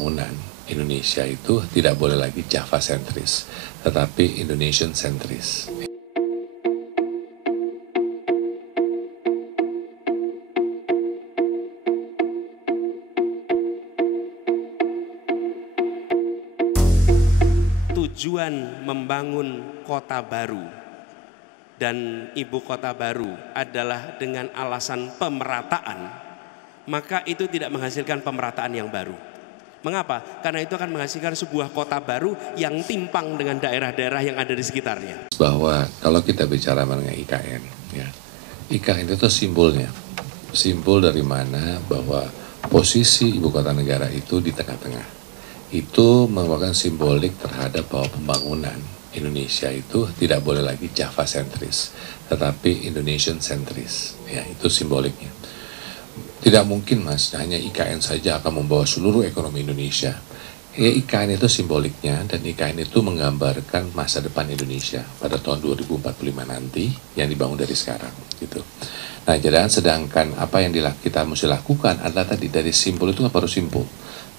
Pembangunan Indonesia itu tidak boleh lagi Java sentris, tetapi Indonesian sentris. Tujuan membangun kota baru dan ibu kota baru adalah dengan alasan pemerataan, maka itu tidak menghasilkan pemerataan yang baru. Mengapa? Karena itu akan menghasilkan sebuah kota baru yang timpang dengan daerah-daerah yang ada di sekitarnya. Bahwa kalau kita bicara mengenai IKN, ya, IKN itu simbolnya, simbol dari mana bahwa posisi ibu kota negara itu di tengah-tengah. Itu merupakan simbolik terhadap bahwa pembangunan Indonesia itu tidak boleh lagi Java sentris, tetapi Indonesian sentris. Ya, itu simboliknya. Tidak mungkin Mas, hanya IKN saja akan membawa seluruh ekonomi Indonesia. Ya, IKN itu simboliknya, dan IKN itu menggambarkan masa depan Indonesia pada tahun 2045 nanti yang dibangun dari sekarang. Gitu. Nah, sedangkan apa yang kita mesti lakukan adalah tadi dari simbol itu baru simbol.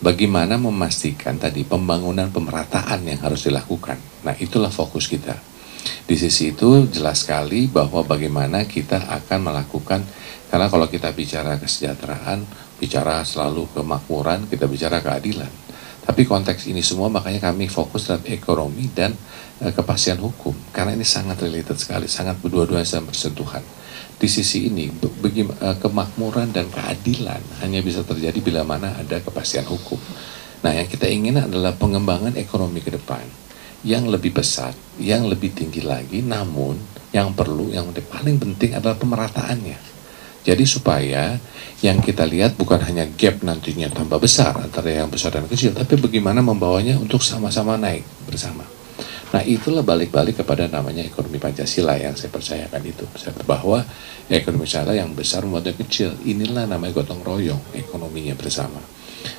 Bagaimana memastikan tadi pembangunan pemerataan yang harus dilakukan. Nah, itulah fokus kita. Di sisi itu jelas sekali bahwa bagaimana kita akan melakukan, karena kalau kita bicara kesejahteraan, bicara selalu kemakmuran, kita bicara keadilan. Tapi konteks ini semua makanya kami fokus terhadap ekonomi dan kepastian hukum. Karena ini sangat related sekali, sangat berdua-duanya sama bersentuhan. Di sisi ini, kemakmuran dan keadilan hanya bisa terjadi bila mana ada kepastian hukum. Nah, yang kita ingin adalah pengembangan ekonomi ke depan yang lebih besar, yang lebih tinggi lagi, namun yang paling penting adalah pemerataannya. Jadi supaya yang kita lihat bukan hanya gap nantinya tambah besar antara yang besar dan kecil, tapi bagaimana membawanya untuk sama-sama naik bersama. Nah, itulah balik-balik kepada namanya ekonomi Pancasila yang saya percayakan itu. Bahwa ekonomi Pancasila yang besar membuat yang kecil. Inilah namanya gotong royong ekonominya bersama.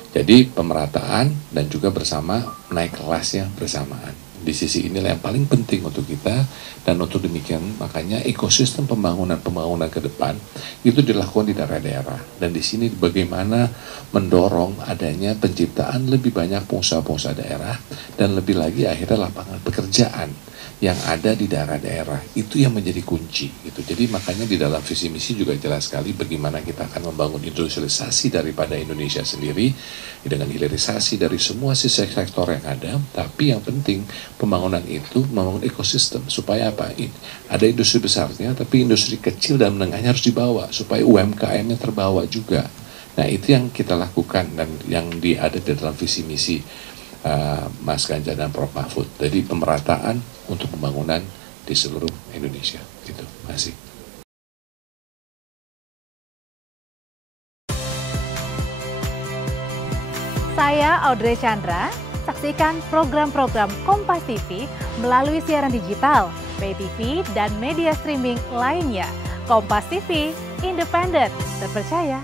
Jadi pemerataan dan juga bersama naik kelasnya bersamaan. Di sisi inilah yang paling penting untuk kita, dan untuk demikian makanya ekosistem pembangunan ke depan itu dilakukan di daerah-daerah, dan di sini bagaimana mendorong adanya penciptaan lebih banyak pengusaha-pengusaha daerah dan lebih lagi akhirnya lapangan pekerjaan yang ada di daerah-daerah, itu yang menjadi kunci gitu. Jadi makanya di dalam visi misi juga jelas sekali bagaimana kita akan membangun industrialisasi daripada Indonesia sendiri dengan hilirisasi dari semua sisi sektor yang ada, tapi yang penting pembangunan itu membangun ekosistem supaya apa? Ada industri besarnya, tapi industri kecil dan menengahnya harus dibawa supaya UMKM-nya terbawa juga. Nah, itu yang kita lakukan dan yang ada di dalam visi misi Mas Ganjar dan Prof Mahfud. Jadi pemerataan untuk pembangunan di seluruh Indonesia. Gitu. Masih. Saya Audrey Chandra. Saksikan program-program Kompas TV melalui siaran digital, pay TV, dan media streaming lainnya. Kompas TV, independen, terpercaya,